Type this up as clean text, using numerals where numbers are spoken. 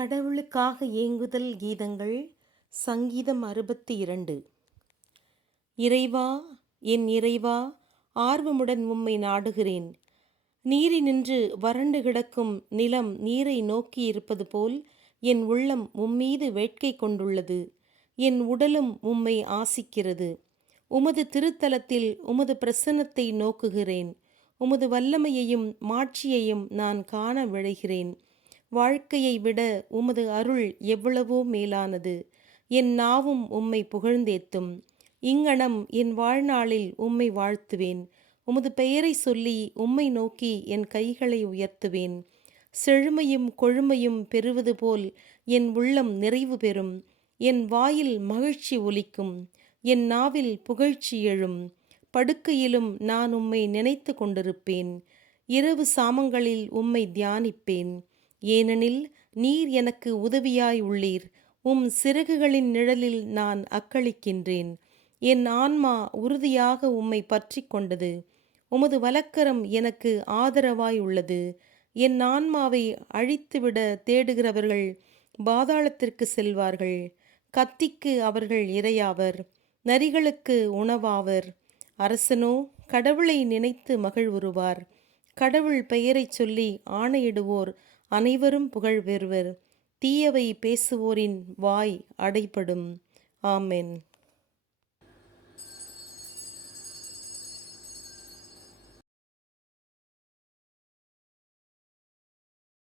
கடவுளுக்காக ஏங்குதல் கீதங்கள். சங்கீதம் 62. இறைவா, என் இறைவா, ஆர்வமுடன் உம்மை நாடுகிறேன். நீரினின்று வறண்டு கிடக்கும் நிலம் நீரை நோக்கி இருப்பது போல் என் உள்ளம் உம்மீது வேட்கை கொண்டுள்ளது. என் உடலும் உம்மை ஆசிக்கிறது. உமது திருத்தலத்தில் உமது பிரசன்னத்தை நோக்குகிறேன். உமது வல்லமையையும் மாட்சியையும் நான் காண விழைகிறேன். வாழ்க்கையை விட உமது அருள் எவ்வளவோ மேலானது. என் நாவும் உம்மை புகழ்ந்தேத்தும். இங்கனம் என் வாழ்நாளில் உம்மை வாழ்த்துவேன். உமது பெயரை சொல்லி உம்மை நோக்கி என் கைகளை உயர்த்துவேன். செழுமையும் கொழுமையும் பெறுவது போல் என் உள்ளம் நிறைவு பெறும். என் வாயில் மகிழ்ச்சி ஒலிக்கும். என் நாவில் புகழ்ச்சி எழும். படுக்கையிலும் நான் உம்மை நினைத்து கொண்டிருப்பேன். இரவு சாமங்களில் உம்மை தியானிப்பேன். ஏனெனில் நீர் எனக்கு உதவியாய் உள்ளீர். உம் சிறகுகளின் நிழலில் நான் அக்களிக்கின்றேன். என் ஆன்மா உறுதியாக உம்மை பற்றி கொண்டது. உமது வலக்கரம் எனக்கு ஆதரவாய் உள்ளது. என் ஆன்மாவை அழித்துவிட தேடுகிறவர்கள் பாதாளத்திற்கு செல்வார்கள். கத்திக்கு அவர்கள் இரையாவர், நரிகளுக்கு உணவாவர். அரசனோ கடவுளை நினைத்து மகிழ்வுறுவார். கடவுள் பெயரைச் சொல்லி ஆணையிடுவோர் அனைவரும் புகழ் பெறுவர். தீயவை பேசுவோரின் வாய் அடைபடும். ஆமென்.